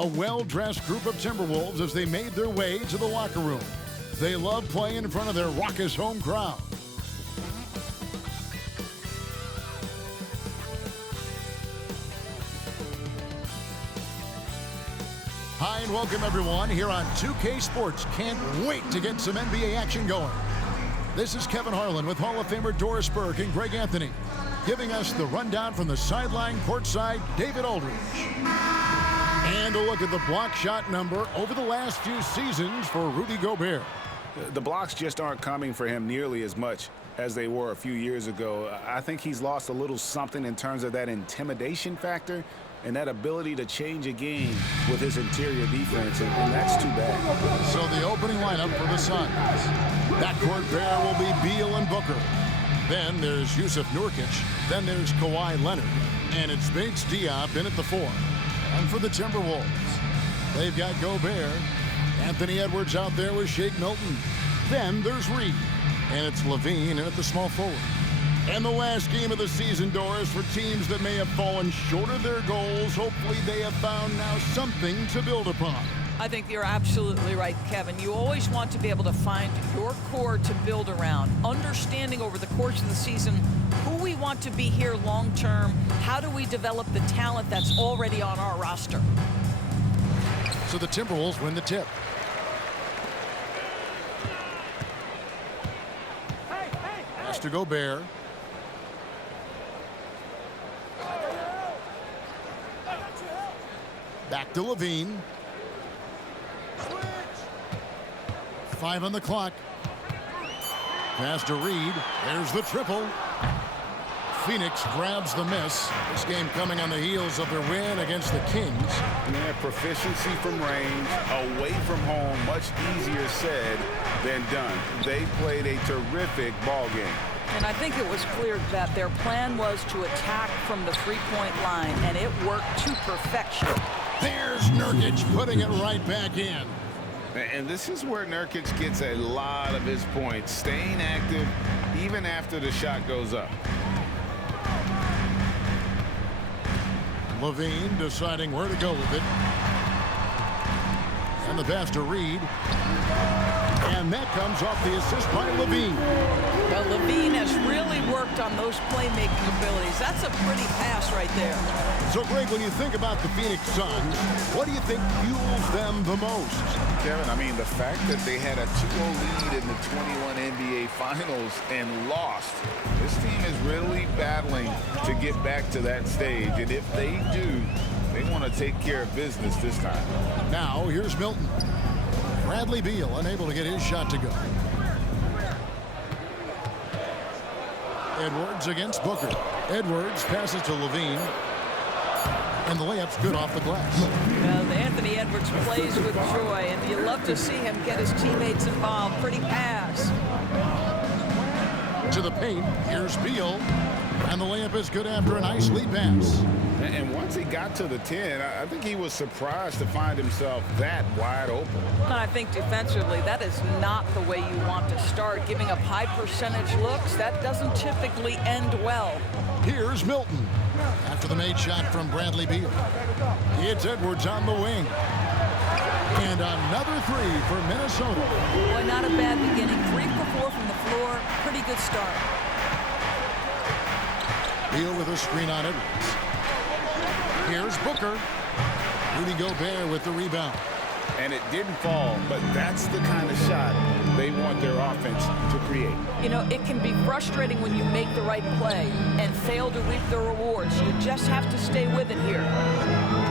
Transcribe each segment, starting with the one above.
A well-dressed group of Timberwolves as they made their way to the locker room. They love playing in front of their raucous home crowd. Hi and welcome everyone here on 2K Sports. Can't wait to get some NBA action going. This is Kevin Harlan with Hall of Famer Doris Burke and Greg Anthony, giving us the rundown from the sideline courtside, David Aldridge. And a look at the block shot number over the last few seasons for Rudy Gobert. The blocks just aren't coming for him nearly as much as they were a few years ago. I think he's lost a little something in terms of that intimidation factor and that ability to change a game with his interior defense, and that's too bad. So the opening lineup for the Suns. Backcourt there will be Beal and Booker. Then there's Jusuf Nurkic. Then there's Kawhi Leonard. And it's Bates Diop in at the 4. And for the Timberwolves, they've got Gobert. Anthony Edwards out there with Shake Milton. Then there's Reed. And it's Levine in at the small forward. And the last game of the season, Doris, for teams that may have fallen short of their goals, hopefully they have found now something to build upon. I think you're absolutely right, Kevin. You always want to be able to find your core to build around, understanding over the course of the season who we want to be here long term, how do we develop the talent that's already on our roster. So the Timberwolves win the tip. Pass to Gobert. Back to Levine. 5 on the clock. Pass to Reed. There's the triple. Phoenix grabs the miss. This game coming on the heels of their win against the Kings. Yeah, proficiency from range, away from home, much easier said than done. They played a terrific ball game. And I think it was clear that their plan was to attack from the three-point line, and it worked to perfection. There's Nurkic putting it right back in. And this is where Nurkic gets a lot of his points, staying active even after the shot goes up. Levine deciding where to go with it. And the pass to Reed. And that comes off the assist by Levine. Well, Levine has really worked on those playmaking abilities. That's a pretty pass right there. So, Greg, when you think about the Phoenix Suns, what do you think fuels them the most? Kevin, I mean, the fact that they had a 2-0 lead in the 21 NBA Finals and lost. This team is really battling to get back to that stage. And if they do, they want to take care of business this time. Now, here's Milton. Bradley Beal unable to get his shot to go. Edwards against Booker. Edwards passes to Levine. And the layup's good off the glass. Anthony Edwards plays with joy, and you love to see him get his teammates involved. Pretty pass. To the paint. Here's Beal. And the layup is good after a nice lead pass. And once he got to the 10, I think he was surprised to find himself that wide open. And I think defensively, that is not the way you want to start. Giving up high percentage looks, that doesn't typically end well. Here's Milton. After the made shot from Bradley Beal. It's Edwards on the wing. And another three for Minnesota. Boy, not a bad beginning. 3 for 4 from the floor. Pretty good start. Beal with a screen on Edwards. Here's Booker. Rudy Gobert with the rebound. And it didn't fall, but that's the kind of shot they want their offense to create. You know, it can be frustrating when you make the right play and fail to reap the rewards. You just have to stay with it here.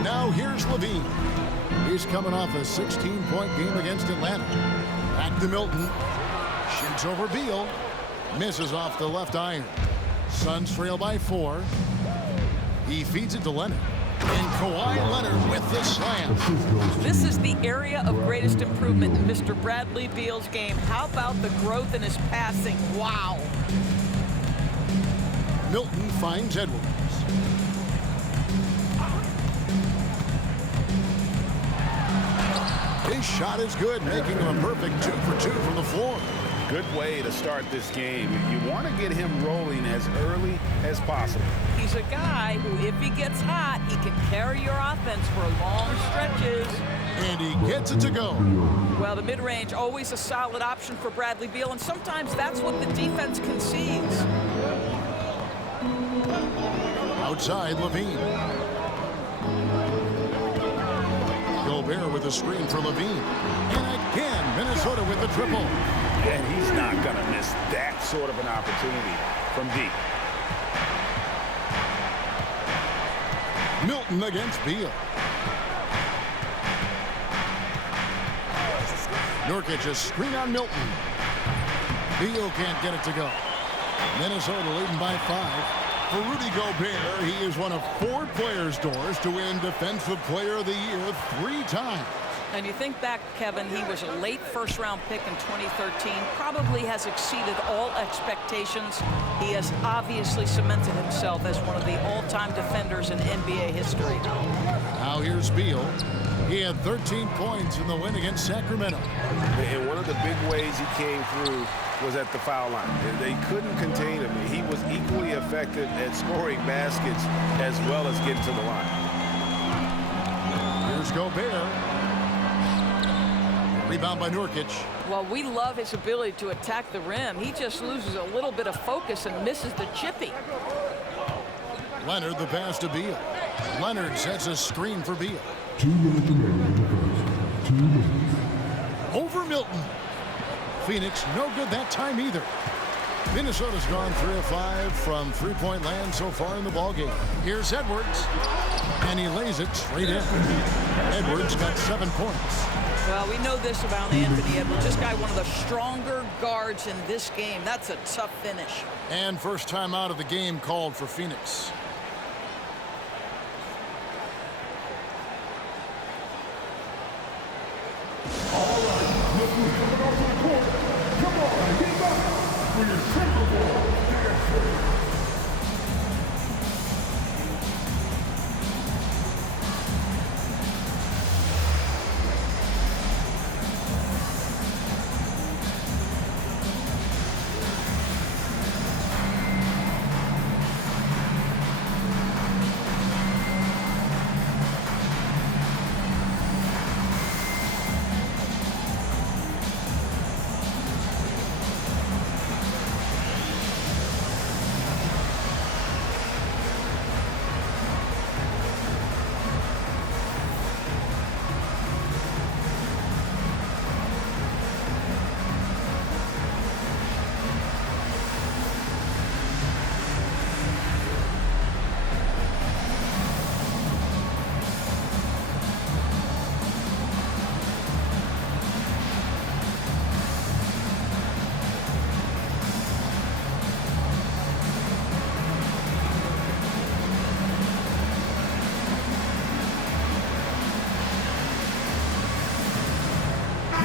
Now here's Levine. He's coming off a 16-point game against Atlanta. Back to Milton. Shoots over Beal. Misses off the left iron. Suns trail by 4. He feeds it to Leonard. And Kawhi Leonard with the slam. This is the area of greatest improvement in Mr. Bradley Beal's game. How about the growth in his passing? Wow. Milton finds Edwards. His shot is good, making him a perfect 2 for 2 from the floor. Good way to start this game. You want to get him rolling as early as possible. He's a guy who, if he gets hot, he can carry your offense for long stretches. And he gets it to go. Well, the mid-range, always a solid option for Bradley Beal, and sometimes that's what the defense concedes. Outside, Levine. Gobert with a screen for Levine. And again, Minnesota with the triple. And he's not going to miss that sort of an opportunity from deep. Milton against Beal. Nurkic a screen on Milton. Beal can't get it to go. Minnesota leading by 5. For Rudy Gobert, he is one of 4 players' doors to win Defensive Player of the Year 3 times. And you think back, Kevin, he was a late first-round pick in 2013, probably has exceeded all expectations. He has obviously cemented himself as one of the all-time defenders in NBA history. Now here's Beal. He had 13 points in the win against Sacramento. And one of the big ways he came through was at the foul line. They couldn't contain him. He was equally effective at scoring baskets as well as getting to the line. Here's Gobert. Rebound by Nurkic. Well, we love his ability to attack the rim. He just loses a little bit of focus and misses the chippy. Leonard the pass to Beal. Leonard sets a screen for Beal. 2 minutes remaining in the first. 2 minutes. Over Milton. Phoenix no good that time either. Minnesota's gone 3 of 5 from three-point land so far in the ballgame. Here's Edwards. And he lays it straight in. Edwards got 7 points. Well, we know this about Anthony Edwards. This guy, one of the stronger guards in this game. That's a tough finish. And first time out of the game called for Phoenix. All right, look who's coming off the court. Come on, get back for your Timberwolves.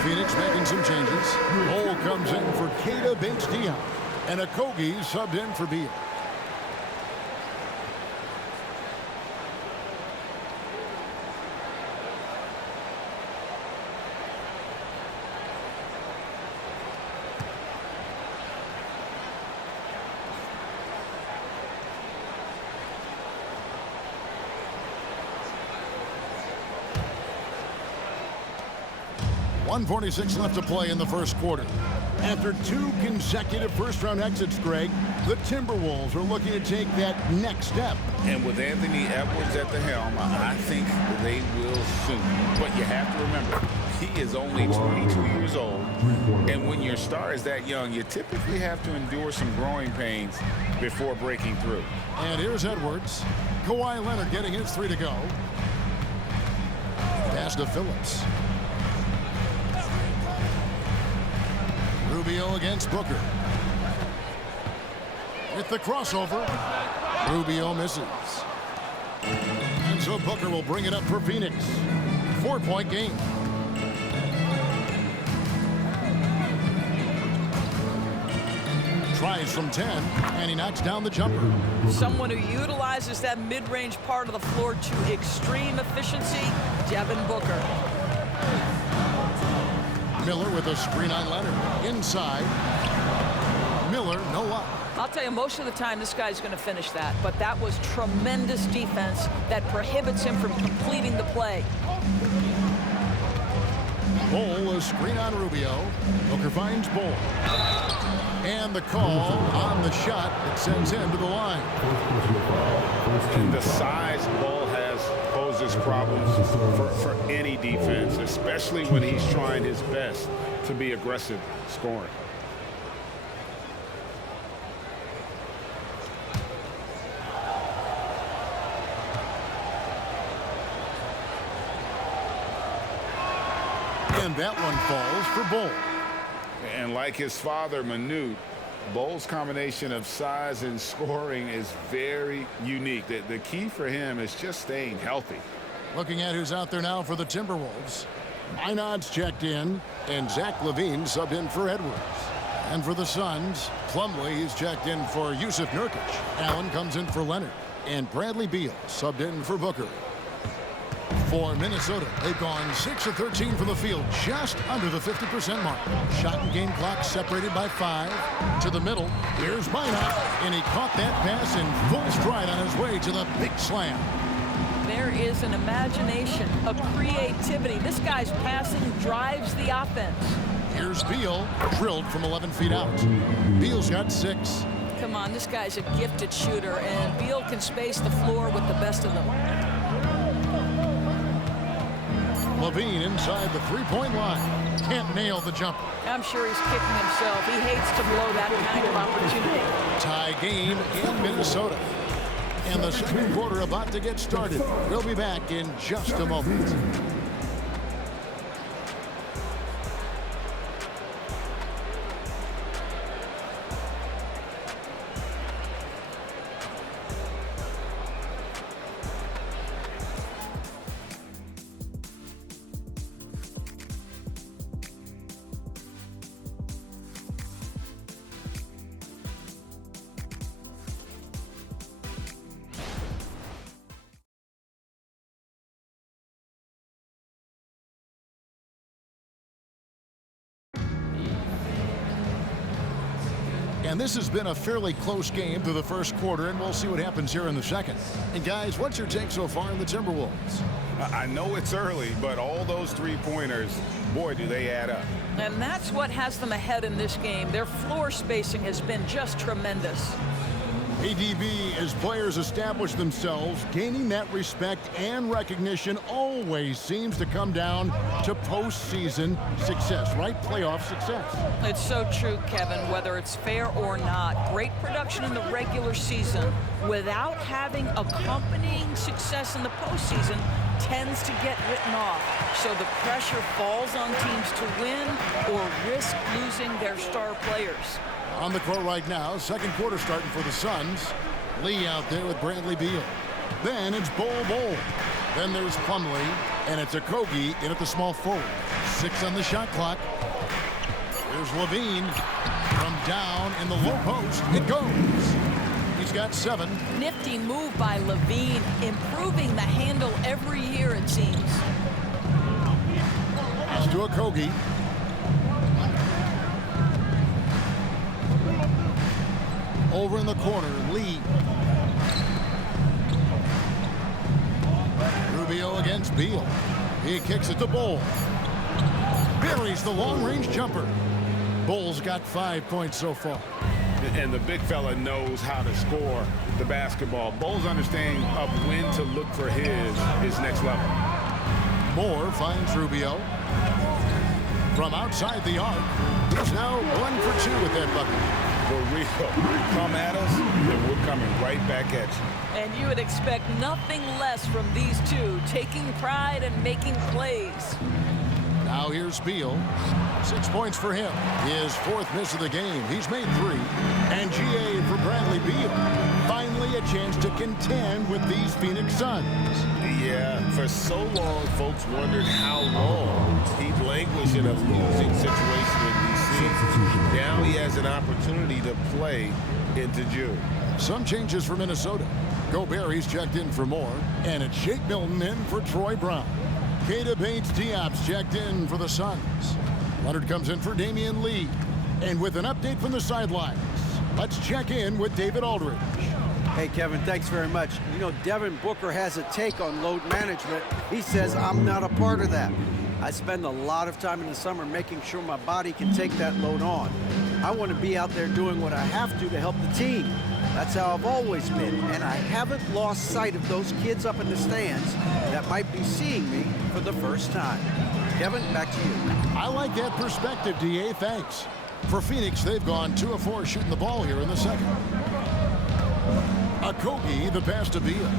Phoenix making some changes. Cole comes in for Keita Bates-Diop. And Okogie subbed in for Beal. .146 left to play in the first quarter. After 2 consecutive first-round exits, Greg, the Timberwolves are looking to take that next step. And with Anthony Edwards at the helm, I think they will soon. But you have to remember, he is only 22 years old. And when your star is that young, you typically have to endure some growing pains before breaking through. And here's Edwards. Kawhi Leonard getting his 3 to go. Pass to Phillips. Rubio against Booker. With the crossover, Rubio misses. And so Booker will bring it up for Phoenix. 4-point game. Tries from 10, and he knocks down the jumper. Someone who utilizes that mid-range part of the floor to extreme efficiency, Devin Booker. Miller with a screen on Leonard. Inside. Miller, no luck. I'll tell you, most of the time this guy's going to finish that, but that was tremendous defense that prohibits him from completing the play. Bol, a screen on Rubio. Booker finds Bol. And the call on the shot that sends him to the line. And the size Bol has poses problems for any defense, especially when he's trying his best to be aggressive scoring. And that one falls for Bol. And like his father, Manute, Bol's combination of size and scoring is very unique. The key for him is just staying healthy. Looking at who's out there now for the Timberwolves. Minod's checked in, and Zach LaVine subbed in for Edwards. And for the Suns, Plumlee is checked in for Yusuf Nurkic. Allen comes in for Leonard. And Bradley Beal subbed in for Booker. For Minnesota, they've gone 6 of 13 from the field, just under the 50% mark. Shot and game clock separated by 5. To the middle, here's Minot, and he caught that pass in full stride on his way to the big slam. There is an imagination, a creativity. This guy's passing drives the offense. Here's Beal, drilled from 11 feet out. Beal's got 6. Come on, this guy's a gifted shooter, and Beal can space the floor with the best of them. LaVine inside the three-point line. Can't nail the jumper. I'm sure he's kicking himself. He hates to blow that kind of opportunity. Tie game in Minnesota. And the second quarter about to get started. We'll be back in just a moment. And this has been a fairly close game through the first quarter, and we'll see what happens here in the second. And guys, what's your take so far on the Timberwolves? I know it's early, but all those three-pointers, boy, do they add up. And that's what has them ahead in this game. Their floor spacing has been just tremendous. ADB, as players establish themselves, gaining that respect and recognition always seems to come down to postseason success, right? Playoff success. It's so true, Kevin, whether it's fair or not. Great production in the regular season without having accompanying success in the postseason tends to get written off. So the pressure falls on teams to win or risk losing their star players. On the court right now, second quarter starting for the Suns. Lee out there with Bradley Beal. Then it's Bol. Then there's Plumlee, and it's Okogie in at the small forward. 6 on the shot clock. Here's LaVine from down in the low post. It goes. He's got 7. Nifty move by LaVine, improving the handle every year, it seems. Pass to Okogie. Over in the corner, Lee. Rubio against Beal. He kicks it to Bol. Buries the long-range jumper. Bol's got 5 points so far. And the big fella knows how to score the basketball. Bol's understanding of when to look for his next level. Moore finds Rubio. From outside the arc, he's now 1 for 2 with that bucket. For real, come at us, and we're coming right back at you. And you would expect nothing less from these two, taking pride and making plays. Now here's Beal. 6 points for him. His 4th miss of the game. He's made 3. And GA for Bradley Beal. Finally a chance to contend with these Phoenix Suns. Yeah, for so long, folks wondered how long he'd languish in a losing situation in D.C. Now he has an opportunity to play into June. Some changes for Minnesota. Gobert, he's checked in for Moore. And it's Shake Milton in for Troy Brown. Keita Bates-Diop's checked in for the Suns. Leonard comes in for Damian Lee. And with an update from the sidelines, let's check in with David Aldridge. Hey, Kevin, thanks very much. You know, Devin Booker has a take on load management. He says I'm not a part of that. I spend a lot of time in the summer making sure my body can take that load on. I want to be out there doing what I have to help the team. That's how I've always been, and I haven't lost sight of those kids up in the stands that might be seeing me for the first time. Kevin, back to you. I like that perspective, D.A. Thanks. For Phoenix, they've gone 2 of 4 shooting the ball here in the second. Okogie, the pass to Beal.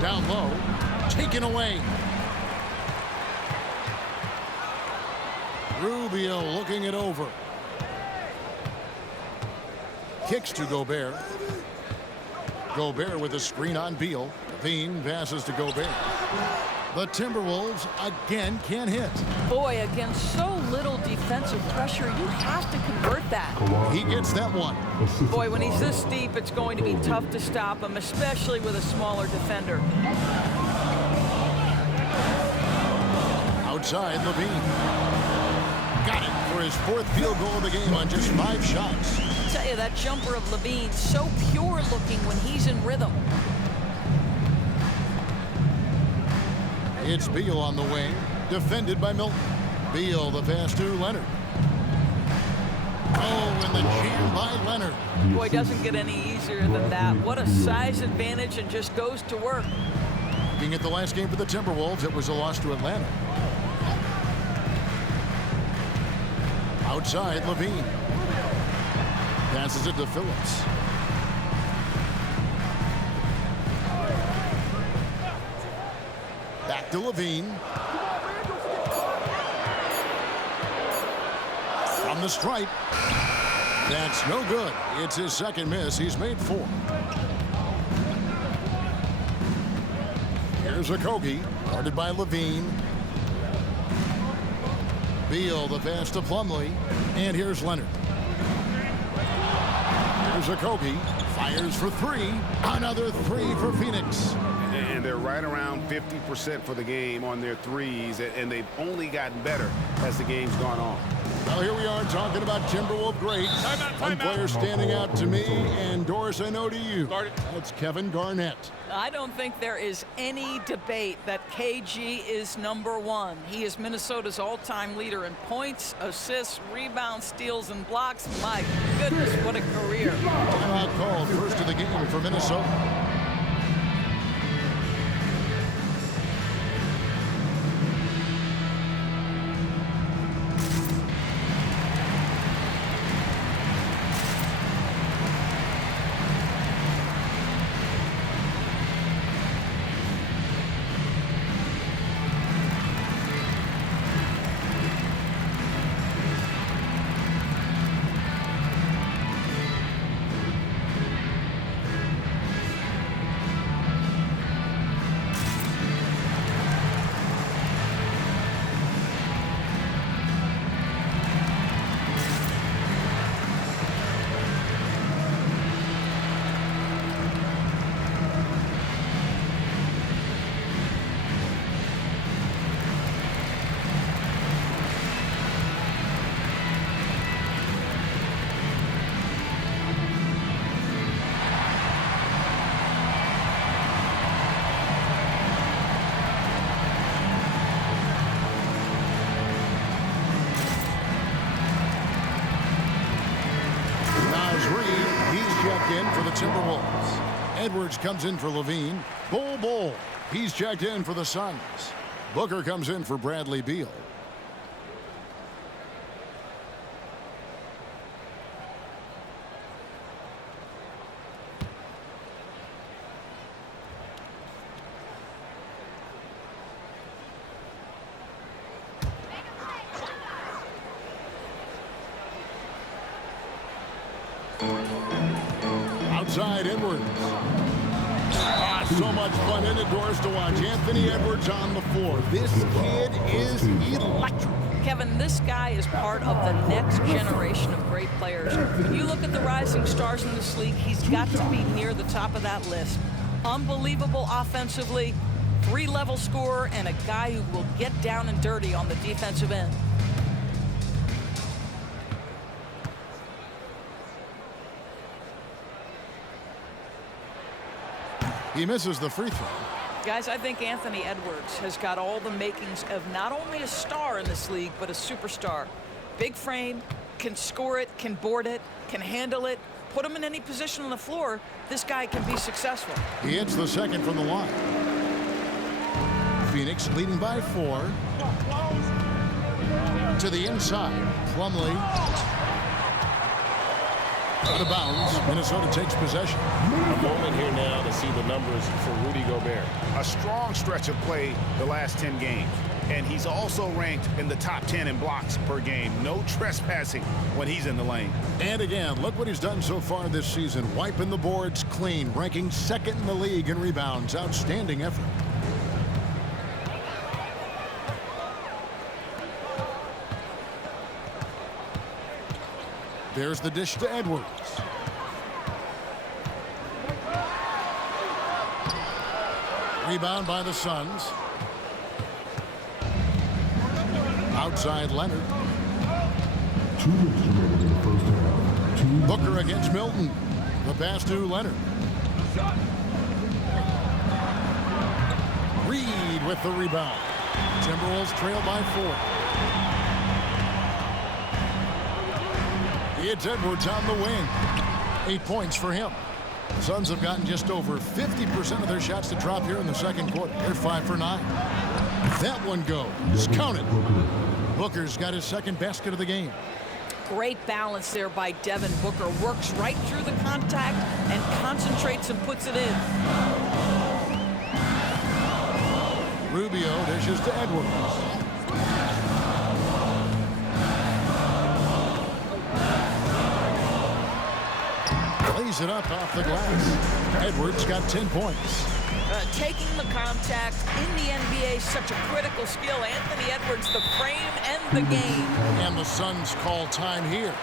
Down low, taken away. Rubio looking it over. Kicks to Gobert. Gobert with a screen on Beal. Levine passes to Gobert. The Timberwolves again can't hit. Boy, against so little defensive pressure, you have to convert that. He gets that one. Boy, when he's this deep, it's going to be tough to stop him, especially with a smaller defender. Outside, Levine. Got it for his 4th field goal of the game on just 5 shots. I tell you, that jumper of Levine, so pure looking when he's in rhythm. It's Beal on the wing, defended by Milton. Beal, the pass to Leonard. Oh, and the jam by Leonard. Boy, doesn't get any easier than that. What a size advantage, and just goes to work. Looking at the last game for the Timberwolves, it was a loss to Atlanta. Outside, Levine. Passes it to Phillips. Back to Levine. From the stripe. That's no good. It's his second miss. He's made 4. Here's Okogie, guarded by Levine. Beal, the pass to Plumlee. And here's Leonard. Here's Okogie. Fires for 3. Another 3 for Phoenix. And they're right around 50% for the game on their threes, and they've only gotten better as the game's gone on. Well, here we are talking about Timberwolf greats. One player standing out to me, and Doris, I know to you. That's Kevin Garnett. I don't think there is any debate that KG is #1. He is Minnesota's all-time leader in points, assists, rebounds, steals, and blocks. My goodness, what a career. Timeout called, first of the game for Minnesota. In for the Timberwolves. Edwards comes in for Levine. Bol, he's checked in for the Suns. Booker comes in for Bradley Beal. Outside Edwards. So much fun indoors to watch. Anthony Edwards on the floor. This kid is electric. Kevin, this guy is part of the next generation of great players. When you look at the rising stars in this league, he's got to be near the top of that list. Unbelievable offensively, 3-level scorer and a guy who will get down and dirty on the defensive end. He misses the free throw. Guys, I think Anthony Edwards has got all the makings of not only a star in this league, but a superstar. Big frame, can score it, can board it, can handle it. Put him in any position on the floor, this guy can be successful. He hits the second from the line. Phoenix leading by 4. To the inside. Plumlee. Out of bounds. Minnesota takes possession. A moment here now to see the numbers for Rudy Gobert. A strong stretch of play the last 10 games. And he's also ranked in the top 10 in blocks per game. No trespassing when he's in the lane. And again, look what he's done so far this season. Wiping the boards clean. Ranking 2nd in the league in rebounds. Outstanding effort. There's the dish to Edwards. Rebound by the Suns. Outside Leonard. 2 minutes remaining in the first half. Booker against Milton. The pass to Leonard. Reed with the rebound. Timberwolves trail by 4. It's Edwards on the wing. 8 points for him. The Suns have gotten just over 50% of their shots to drop here in the second quarter. They're 5 for 9. That one goes. Count it. Booker's got his second basket of the game. Great balance there by Devin Booker. Works right through the contact and concentrates and puts it in. Rubio dishes to Edwards. Lays it up off the glass. Edwards got 10 points. Taking the contact in the NBA is such a critical skill. Anthony Edwards, the frame and the game. And the Suns call time here.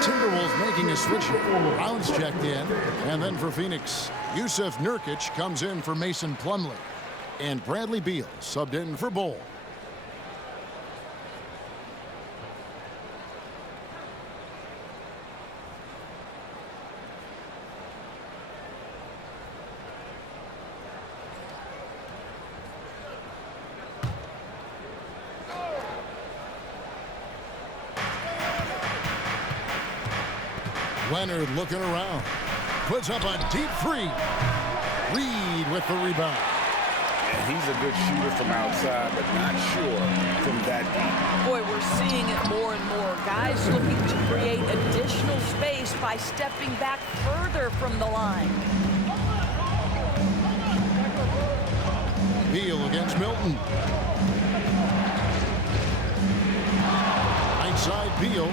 Timberwolves making a switch. Brown's checked in. And then for Phoenix, Yusuf Nurkic comes in for Mason Plumlee. And Bradley Beal subbed in for Bol. Leonard looking around. Puts up a deep 3. Reed with the rebound. And he's a good shooter from outside, but not sure from that deep. Boy, we're seeing it more and more. Guys looking to create additional space by stepping back further from the line. Beal against Milton. Right side Beal.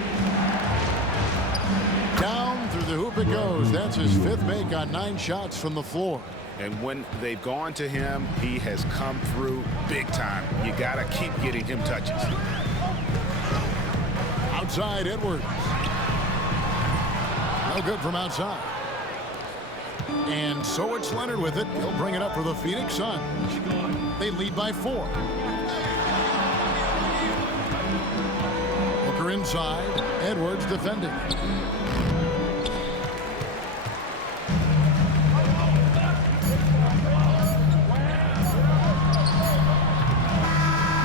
Down through the the hoop it goes. That's his 5th make on 9 shots from the floor. And when they've gone to him, he has come through big time. You got to keep getting him touches. Outside, Edwards. No good from outside. And so it's Leonard with it. He'll bring it up for the Phoenix Suns. They lead by 4. Booker inside. Edwards defending.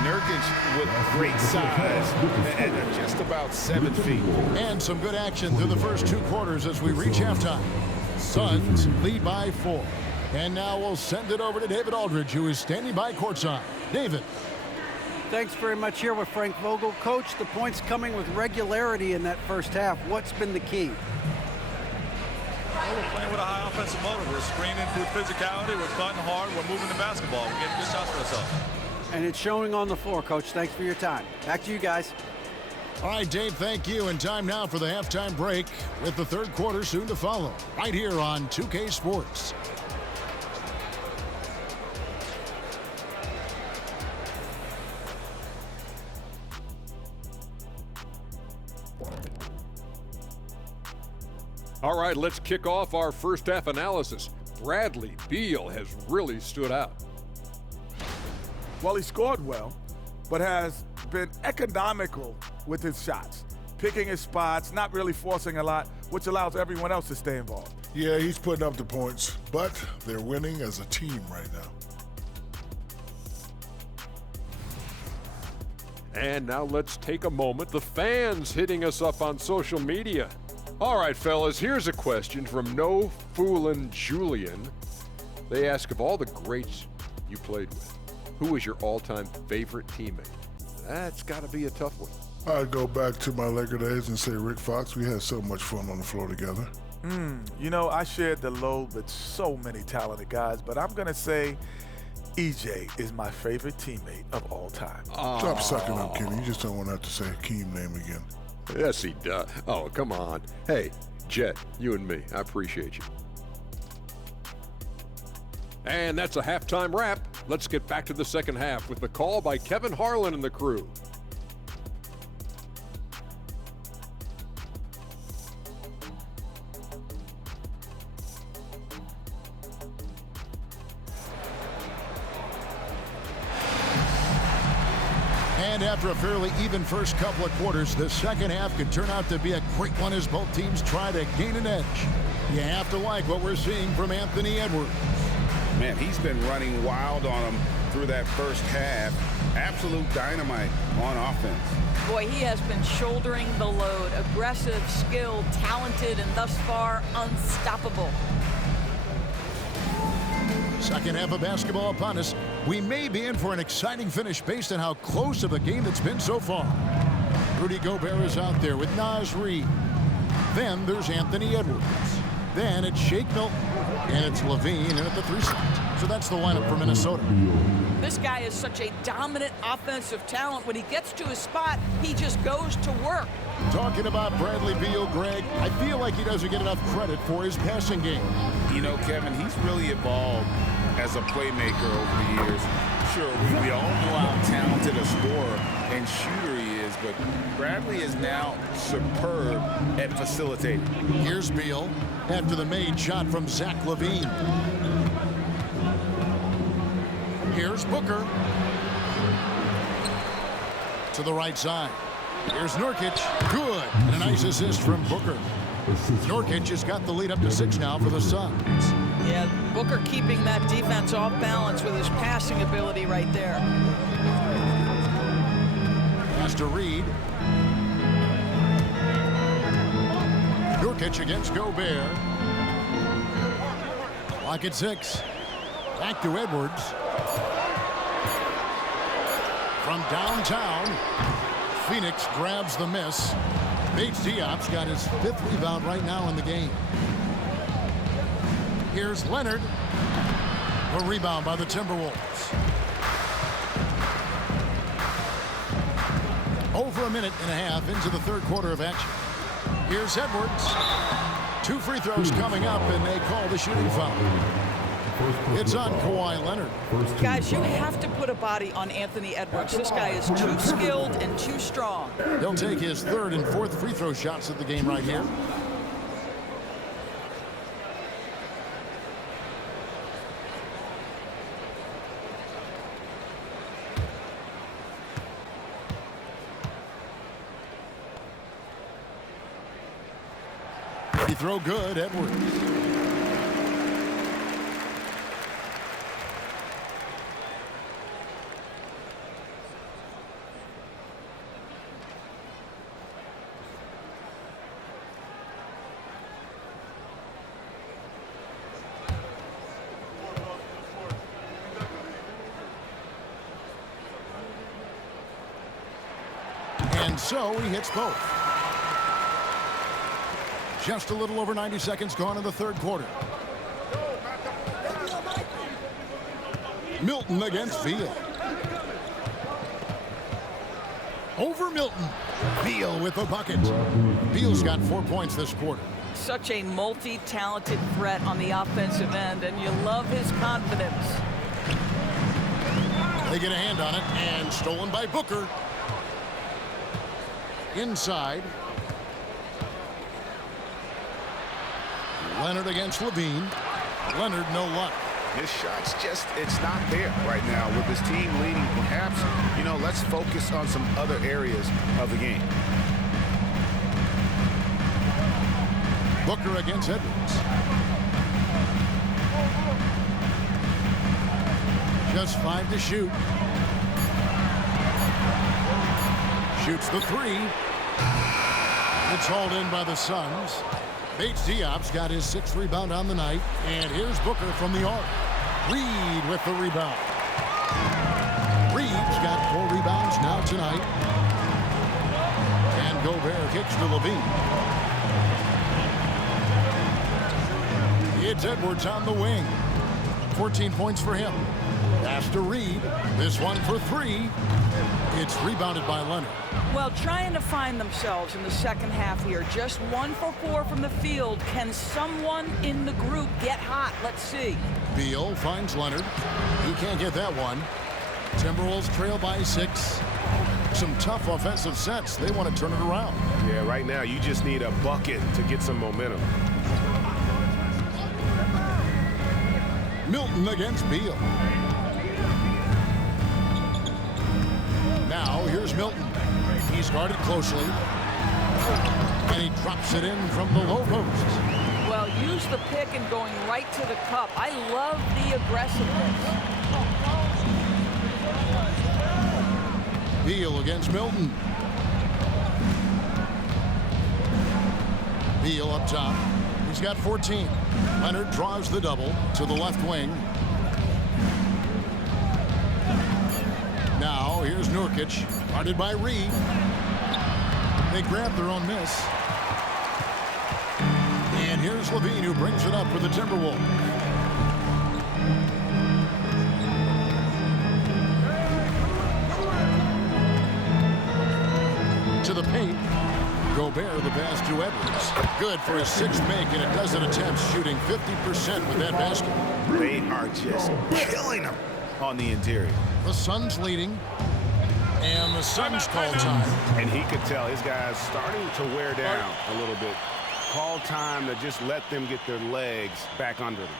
Nurkic with great size at just about 7 feet. And some good action through the first 2 quarters as we reach halftime. Suns lead by 4. And now we'll send it over to David Aldridge, who is standing by courtside. David. Thanks very much. Here with Frank Vogel. Coach, the points coming with regularity in that first half. What's been the key? Well, we're playing with a high offensive motor. We're screening with physicality. We're cutting hard. We're moving the basketball. We're getting good shots for ourselves. And it's showing on the floor, Coach. Thanks for your time. Back to you guys. All right, Dave, thank you. And time now for the halftime break with the 3rd quarter soon to follow right here on 2K Sports. All right, let's kick off our first half analysis. Bradley Beal has really stood out. Well, he scored well, but has been economical with his shots, picking his spots, not really forcing a lot, which allows everyone else to stay involved. Yeah, he's putting up the points, but they're winning as a team right now. And now let's take a moment. The fans hitting us up on social media. All right, fellas, here's a question from No Foolin' Julian. They ask, of all the greats you played with, who was your all-time favorite teammate? That's got to be a tough one. I'd go back to my Laker days and say Rick Fox. We had so much fun on the floor together. You know, I shared the load with so many talented guys, but I'm going to say EJ is my favorite teammate of all time. Stop sucking up, Kenny. You just don't want to have to say Hakeem's name again. Yes, he does. Oh, come on. Hey, Jet, you and me, I appreciate you. And that's a halftime wrap. Let's get back to the second half with the call by Kevin Harlan and the crew. And after a fairly even first couple of quarters, the second half could turn out to be a great one as both teams try to gain an edge. You have to like what we're seeing from Anthony Edwards. Man, he's been running wild on them through that first half. Absolute dynamite on offense. Boy, he has been shouldering the load. Aggressive, skilled, talented, and thus far unstoppable. Second half of basketball upon us. We may be in for an exciting finish based on how close of a game it's been so far. Rudy Gobert is out there with Naz Reid. Then there's Anthony Edwards. Then it's Shake Milton. And it's Levine in at the 3 slot. So that's the lineup for Minnesota. This guy is such a dominant offensive talent. When he gets to his spot, he just goes to work. Talking about Bradley Beal, Greg, I feel like he doesn't get enough credit for his passing game. You know, Kevin, he's really evolved as a playmaker over the years. Sure, we all know how talented a scorer and shooter he is, but Bradley is now superb at facilitating. Here's Beal after the made shot from Zach LaVine. Here's Booker. To the right side. Here's Nurkic. Good. And a nice assist from Booker. Nurkic has got the lead up to 6 now for the Suns. Yeah, Booker keeping that defense off balance with his passing ability right there. Pass to Reid. Nurkic against Gobert. Clock at 6. Back to Edwards. From downtown, Phoenix grabs the miss. Bates Diop's got his 5th rebound right now in the game. Here's Leonard. A rebound by the Timberwolves. Over a minute and a half into the 3rd quarter of action. Here's Edwards. 2 free throws coming up, and they call the shooting foul. It's on Kawhi Leonard. Guys, you have to put a body on Anthony Edwards. This guy is too skilled and too strong. He'll take his 3rd and 4th free throw shots of the game right here. Free throw good, Edwards. And so he hits both. Just a little over 90 seconds gone in the 3rd quarter. Milton against Beal. Over Milton. Beal with the bucket. Beal's got 4 points this quarter. Such a multi-talented threat on the offensive end, and you love his confidence. They get a hand on it, and stolen by Booker. Inside. Leonard against Levine. Leonard, no luck. His shot's just, it's not there right now. With his team leading, perhaps, you know, let's focus on some other areas of the game. Booker against Edwards. Just 5 to shoot. Shoots the 3. It's hauled in by the Suns. Bates Diop's got his 6th rebound on the night. And here's Booker from the arc. Reed with the rebound. Reed's got 4 rebounds now tonight. And Gobert kicks to Levine. It's Edwards on the wing. 14 points for him. Pass to Reed. This one for 3. It's rebounded by Leonard. Well, trying to find themselves in the second half here. Just 1 for 4 from the field. Can someone in the group get hot? Let's see. Beal finds Leonard. He can't get that one. Timberwolves trail by 6. Some tough offensive sets. They want to turn it around. Yeah, right now you just need a bucket to get some momentum. Milton against Beal. Now here's Milton. He's guarded closely. And he drops it in from the low post. Well, use the pick and going right to the cup. I love the aggressiveness. Beal against Milton. Beal up top. He's got 14. Leonard draws the double to the left wing. Now here's Nurkic, guarded by Reed. They grab their own miss. And here's Levine, who brings it up for the Timberwolves. To the paint. Gobert the pass to Edwards. Good for his 6th make and a dozen attempts, shooting 50% with that basket. They are just killing him on the interior. The Suns leading. And the Suns call time. And he could tell his guys starting to wear down a little bit. Call time to just let them get their legs back under them.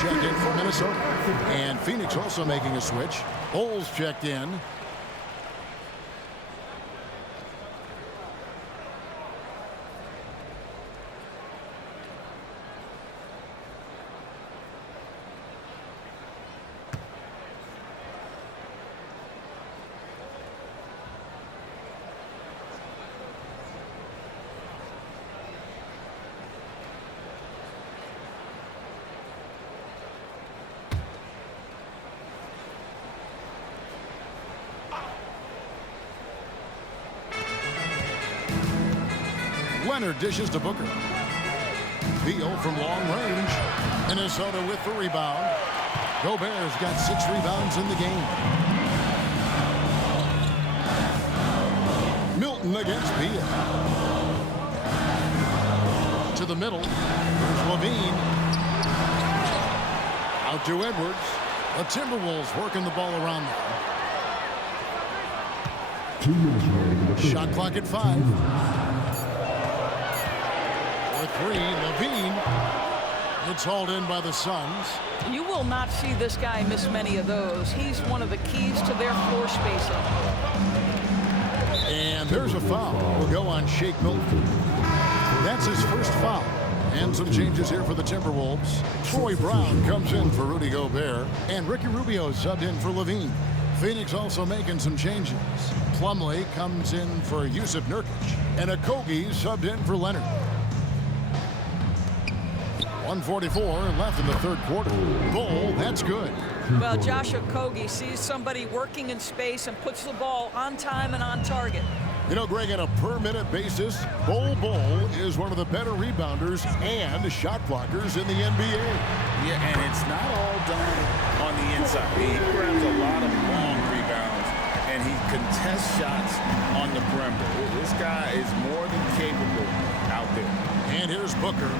checked in for Minnesota. And Phoenix also making a switch. Bowles checked in. Leonard dishes to Booker. Beal from long range. Minnesota with the rebound. Gobert's got 6 rebounds in the game. Milton against Beal. To the middle. There's Levine. Out to Edwards. The Timberwolves working the ball around them. Shot clock at 5. For 3, Levine. It's hauled in by the Suns. You will not see this guy miss many of those. He's one of the keys to their floor spacing. And there's a foul. Will go on Shake Milton. That's his first foul. And some changes here for the Timberwolves. Troy Brown comes in for Rudy Gobert. And Ricky Rubio subbed in for Levine. Phoenix also making some changes. Plumlee comes in for Yusuf Nurkic. And Okogie subbed in for Leonard. 1:44 left in the third quarter. Goal, that's good. Well, Josh Okogie sees somebody working in space and puts the ball on time and on target. You know, Greg, on a per-minute basis, Bol is one of the better rebounders and shot blockers in the NBA. Yeah, and it's not all done on the inside. He grabs a lot of long rebounds, and he contests shots on the perimeter. This guy is more than capable out there. And here's Booker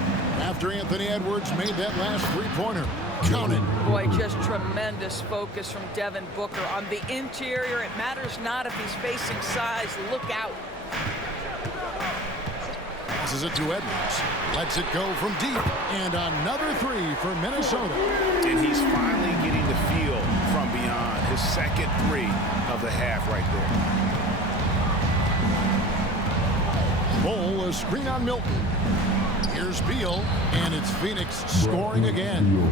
after Anthony Edwards made that last three-pointer. Count it. Boy, just tremendous focus from Devin Booker. On the interior, it matters not if he's facing size. Look out. Passes it to Edwards. Lets it go from deep. And another 3 for Minnesota. And he's finally getting the feel from beyond. His second 3 of the half right there. Bol, a screen on Milton. Here's Beal, and it's Phoenix scoring again.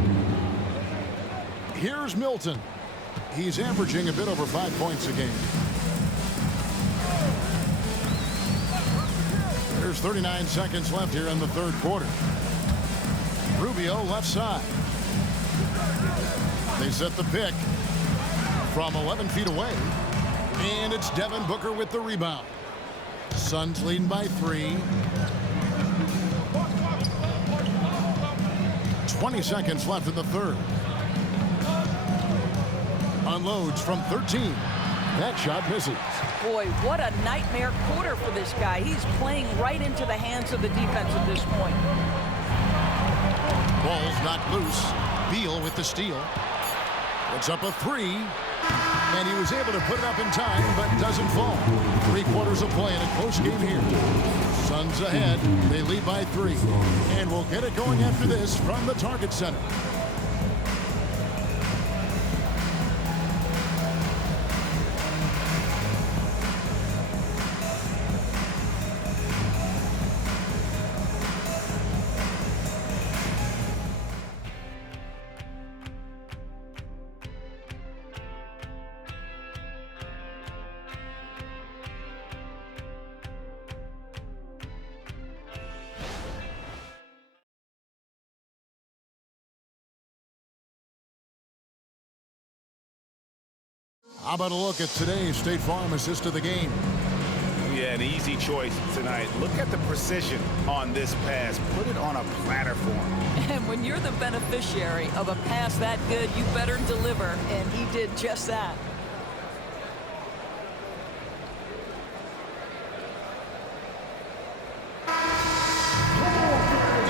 Here's Milton. He's averaging a bit over 5 points a game. There's 39 seconds left here in the third quarter. Rubio left side. They set the pick from 11 feet away, and it's Devin Booker with the rebound. Suns leading by 3. 20 seconds left in the third. Unloads from 13. That shot misses. Boy, what a nightmare quarter for this guy. He's playing right into the hands of the defense at this point. Ball's knocked loose. Beal with the steal. Puts up a 3. And he was able to put it up in time, but doesn't fall. 3 quarters of play in a close game here. Suns ahead. They lead by 3. And we'll get it going after this from the Target Center. How about a look at today's State Farm assist of the game? Yeah, an easy choice tonight. Look at the precision on this pass. Put it on a platter for him. And when you're the beneficiary of a pass that good, you better deliver. And he did just that.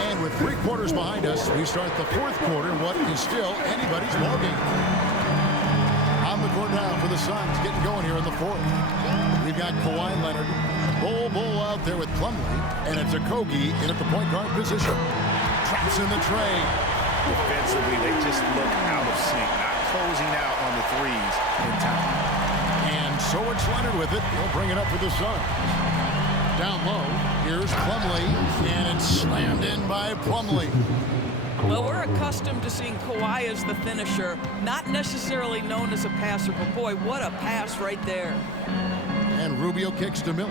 And with 3 quarters behind us, we start the fourth quarter, what is still anybody's ballgame. On the court now for the Suns, getting going here in the fourth. We've got Kawhi Leonard, Bol out there with Plumlee, and it's Okogie in at the point guard position. Traps in the tray. defensively, they just look out of sync, not closing out on the threes in time. And so it's Leonard with it. He'll bring it up for the Suns. Down low, here's Plumlee, and it's slammed in by Plumlee. Well, we're accustomed to seeing Kawhi as the finisher, not necessarily known as a passer, but boy, what a pass right there. And Rubio kicks to Miller.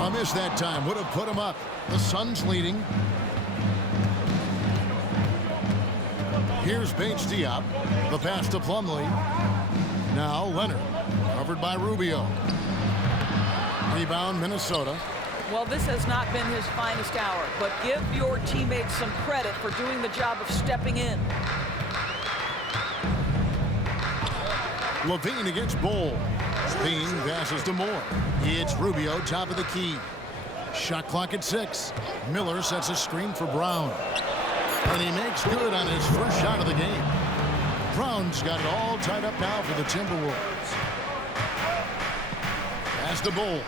A miss that time would have put him up. The Suns leading. Here's Bates Diop. The pass to Plumlee. Now Leonard, covered by Rubio. Rebound, Minnesota. Well, this has not been his finest hour, but give your teammates some credit for doing the job of stepping in. Levine against Bol. Bean passes to Moore. It's Rubio, top of the key. Shot clock at 6. Miller sets a screen for Brown. And he makes good on his first shot of the game. Brown's got it all tied up now for the Timberwolves. Pass to Bol.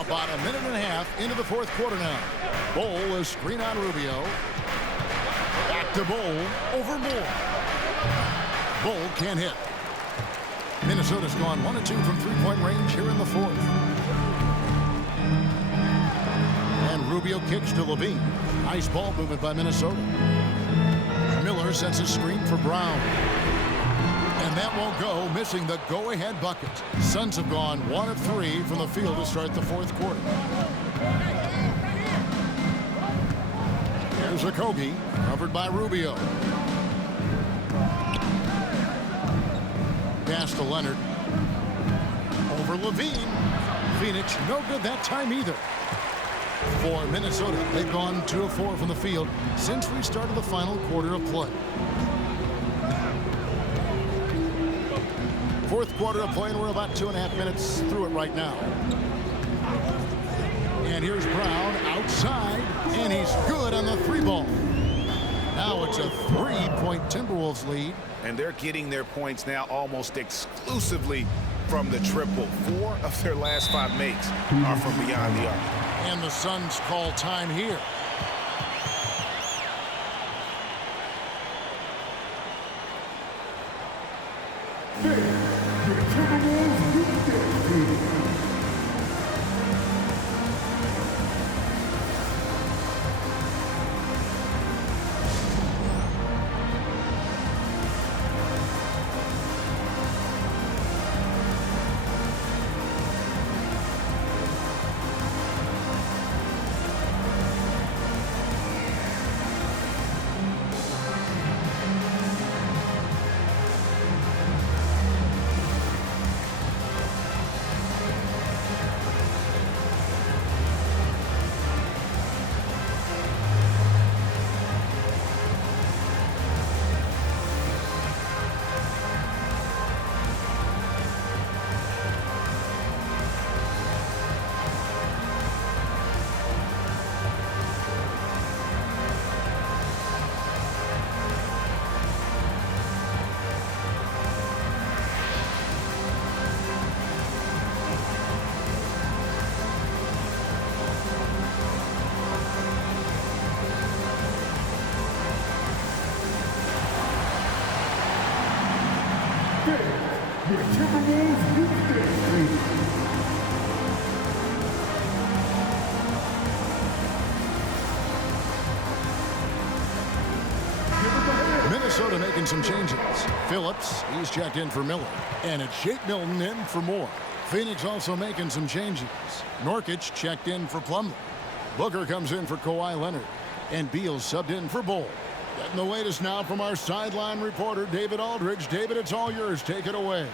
About a minute and a half into the fourth quarter now. Bol is screen on Rubio. Back to Bol over Moore. Bol can't hit. Minnesota's gone 1 of 2 from three-point range here in the fourth. And Rubio kicks to Levine. Nice ball movement by Minnesota. Miller sets a screen for Brown. And that won't go, missing the go-ahead bucket. Suns have gone 1 of 3 from the field to start the fourth quarter. Here's Okogie, covered by Rubio. Pass to Leonard. Over Levine. Phoenix, no good that time either. For Minnesota, they've gone 2 of 4 from the field since we started the final quarter of play. Fourth quarter of play, and we're about 2.5 minutes through it right now. And here's Brown outside, and he's good on the 3-ball. Now it's a 3-point Timberwolves lead. And they're getting their points now almost exclusively from the triple. 4 of their last 5 makes are from beyond the arc. And the Suns call time here. Minnesota making some changes. Phillips, he's checked in for Miller. And it's Shake Milton in for Moore. Phoenix also making some changes. Nurkic checked in for Plumlee. Booker comes in for Kawhi Leonard. And Beal subbed in for Bol. Getting the latest now from our sideline reporter, David Aldridge. David, it's all yours. Take it away.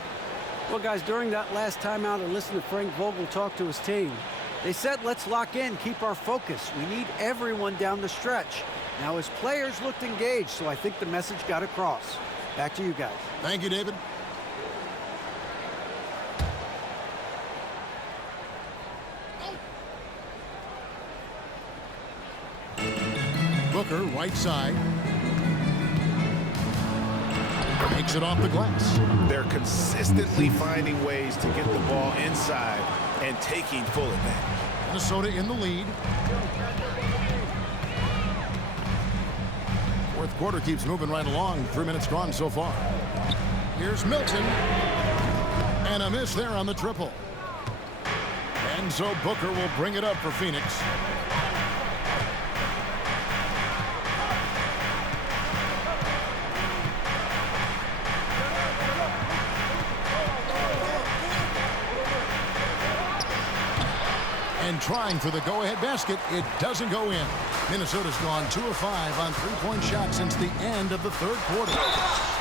Well, guys, during that last timeout, I listened to Frank Vogel talk to his team. They said, let's lock in, keep our focus. We need everyone down the stretch. Now, his players looked engaged, so I think the message got across. Back to you guys. Thank you, David. Booker, right side. Makes it off the glass. They're consistently finding ways to get the ball inside and taking full advantage. Minnesota in the lead. Fourth quarter keeps moving right along. 3 minutes gone so far. Here's Milton. And a miss there on the triple. And so Booker will bring it up for Phoenix. And trying for the go-ahead basket, it doesn't go in. Minnesota's gone 2 of 5 on three-point shots since the end of the third quarter.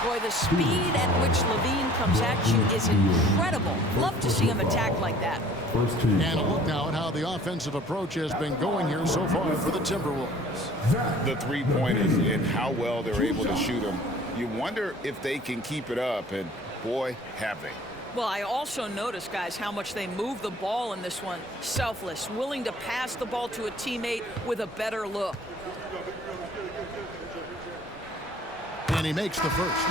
Boy, the speed at which LaVine comes at you is incredible. Love to see him attack like that. And a look now at how the offensive approach has been going here so far for the Timberwolves. The three-pointers and how well they're able to shoot them. You wonder if they can keep it up, and boy, have they. Well, I also noticed, guys, how much they move the ball in this one. Selfless, willing to pass the ball to a teammate with a better look. And he makes the first.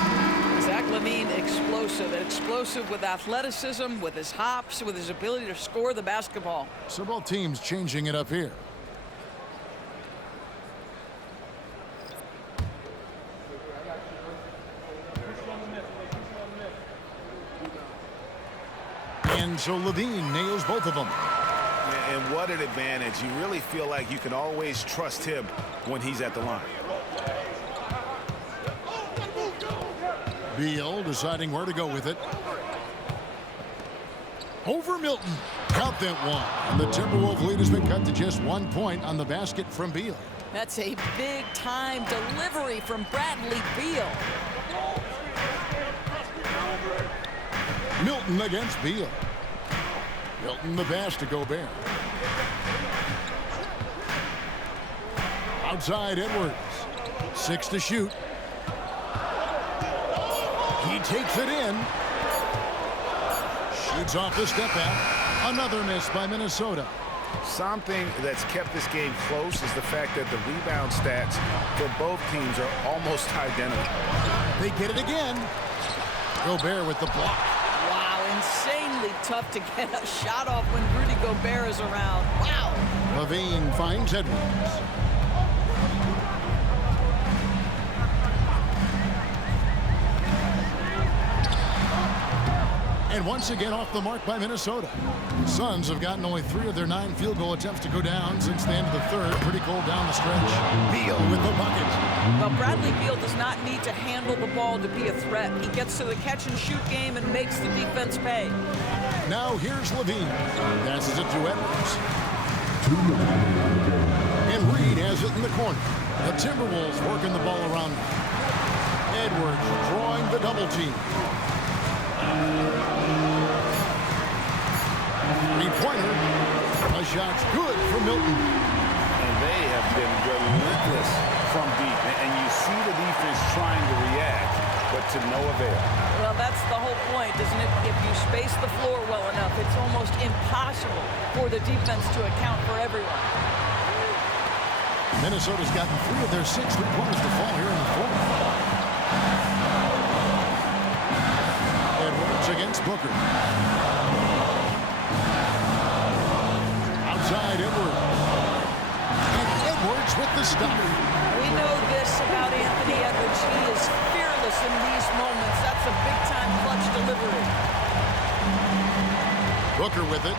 Zach LaVine, explosive with athleticism, with his hops, with his ability to score the basketball. So both teams changing it up here. And so LaVine nails both of them. And what an advantage. You really feel like you can always trust him when he's at the line. Beal deciding where to go with it. Over Milton. Count that one. And the Timberwolves lead has been cut to just 1 point on the basket from Beal. That's a big-time delivery from Bradley Beal. Milton against Beal. Milton the pass to Gobert. Outside Edwards. 6 to shoot. He takes it in. Shoots off the step back. Another miss by Minnesota. Something that's kept this game close is the fact that the rebound stats for both teams are almost identical. They get it again. Gobert with the block. Wow, insanely tough to get a shot off when Rudy Gobert is around. Wow. LaVine finds Edwards. And once again off the mark by Minnesota. The Suns have gotten only 3 of their 9 field goal attempts to go down since the end of the third. Pretty cold down the stretch. Beal with the bucket. Well, Bradley Beal does not need to handle the ball to be a threat. He gets to the catch and shoot game and makes the defense pay. Now here's LaVine. Passes it to Edwards. And Reed has it in the corner. The Timberwolves working the ball around. Edwards drawing the double team. Three-pointer. A shot's good for Milton. And they have been relentless from deep. And you see the defense trying to react, but to no avail. Well, that's the whole point, isn't it? If you space the floor well enough, it's almost impossible for the defense to account for everyone. Minnesota's gotten 3 of their 6 three-pointers to fall here in the fourth. Edwards against Booker. Outside Edwards. And Edwards with the stop. We know this about Anthony Edwards. He is fearless in these moments. That's a big-time clutch delivery. Booker with it.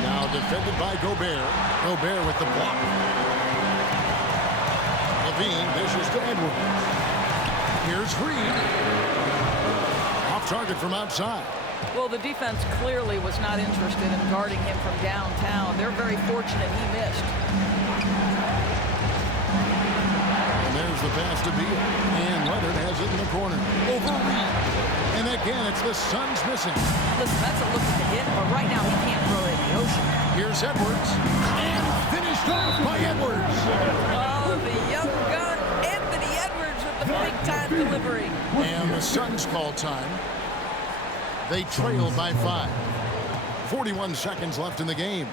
Now defended by Gobert. Gobert with the block. LaVine dishes to Edwards. Here's Reed. Off target from outside. Well, the defense clearly was not interested in guarding him from downtown. They're very fortunate he missed. And there's the pass to Beal. And Leonard has it in the corner. Over Reed. And again, it's the Suns missing. Listen, that's a look at the hit, but right now he can't throw it in the ocean. Here's Edwards. And finished off by Edwards. Oh, the young gun, Anthony Edwards with the big-time delivery. And the Suns call time. They trail by 5. 41 seconds left in the game.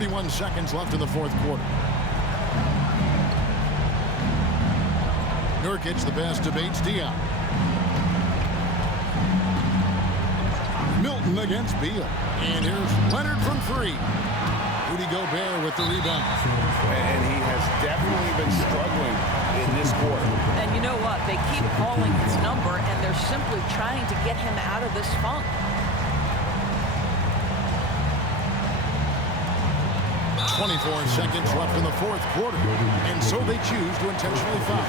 41 seconds left in the fourth quarter. Nurkic, the pass to Bates Diop. Milton against Beal. And here's Leonard from three. Rudy Gobert with the rebound. And he has definitely been struggling in this quarter. And you know what? They keep calling his number, and they're simply trying to get him out of this funk. .24 seconds left in the fourth quarter. And so they choose to intentionally foul.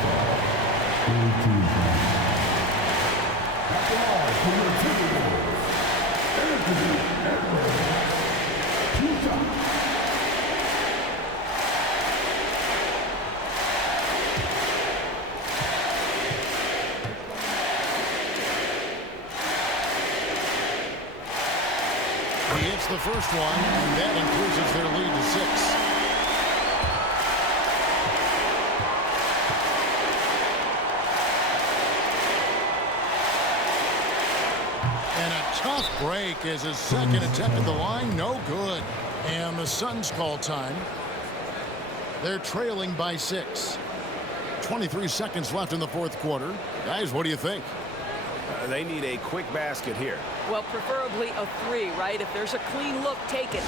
He hits the first one, and that increases their lead to 6. And a tough break as his second attempt at the line, no good. And the Suns call time. They're trailing by 6. 23 seconds left in the fourth quarter. Guys, what do you think? They need a quick basket here. Well, preferably a 3, right? If there's a clean look, take it.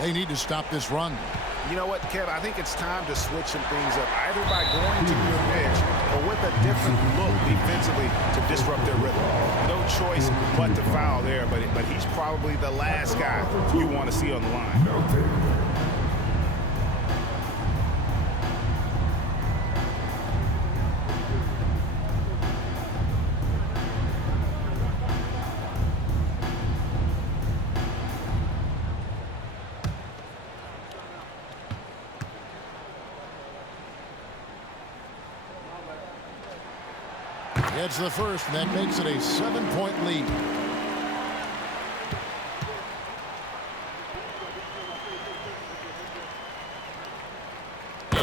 They need to stop this run. You know what, Kev? I think it's time to switch some things up, either by going to your bench or with a different look defensively to disrupt their rhythm. No choice but to foul there, but he's probably the last guy you want to see on the line. It's the first, and that makes it a 7-point lead.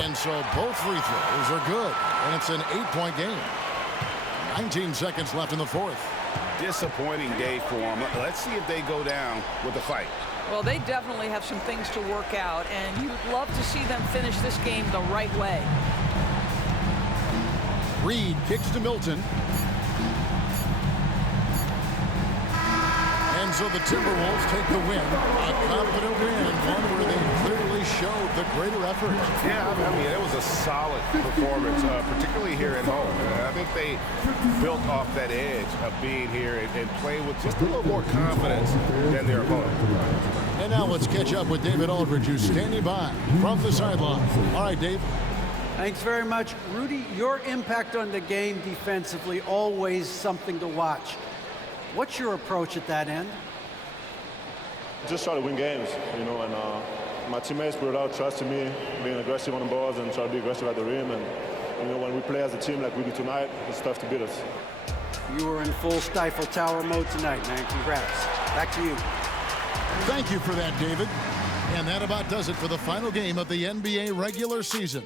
And so both free throws are good, and it's an 8-point game. 19 seconds left in the fourth. Disappointing day for them. Let's see if they go down with a fight. Well, they definitely have some things to work out, and you'd love to see them finish this game the right way. Reed kicks to Milton. And so the Timberwolves take the win. A confident win, one where they clearly showed the greater effort. Yeah, I mean, it was a solid performance, particularly here at home. I think they built off that edge of being here and play with just a little more confidence than their opponent. And now let's catch up with David Aldridge, who's standing by from the sideline. All right, Dave. Thanks very much. Rudy, your impact on the game defensively, always something to watch. What's your approach at that end? Just try to win games, you know, and my teammates put out trust in me, being aggressive on the balls and try to be aggressive at the rim. And, you know, when we play as a team like we do tonight, it's tough to beat us. You were in full Stifle Tower mode tonight, man. Congrats. Back to you. Thank you for that, David. And that about does it for the final game of the NBA regular season.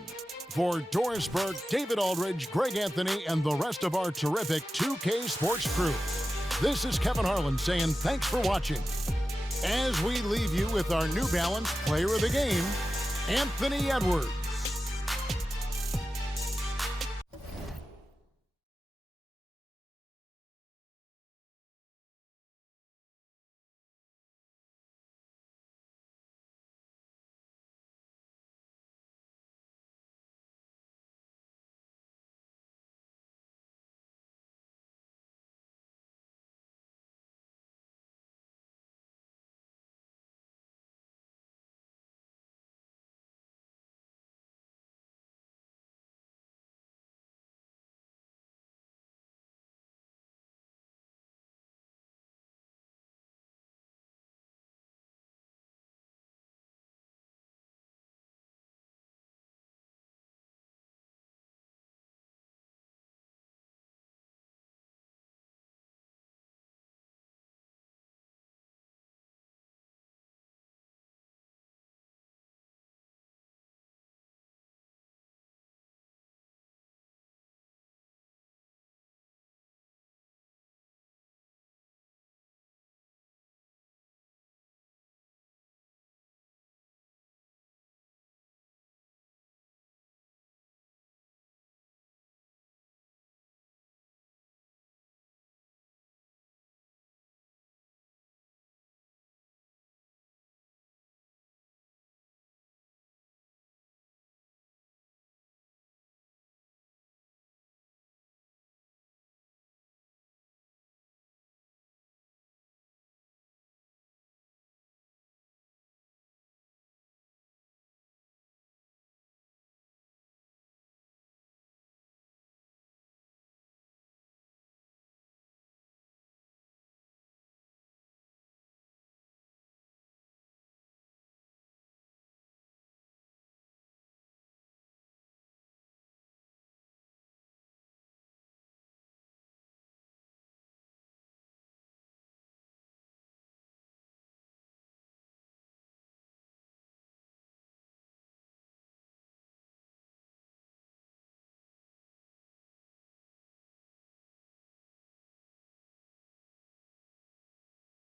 For Doris Burke, David Aldridge, Greg Anthony, and the rest of our terrific 2K Sports crew, this is Kevin Harlan saying thanks for watching. As we leave you with our New Balance Player of the Game, Anthony Edwards.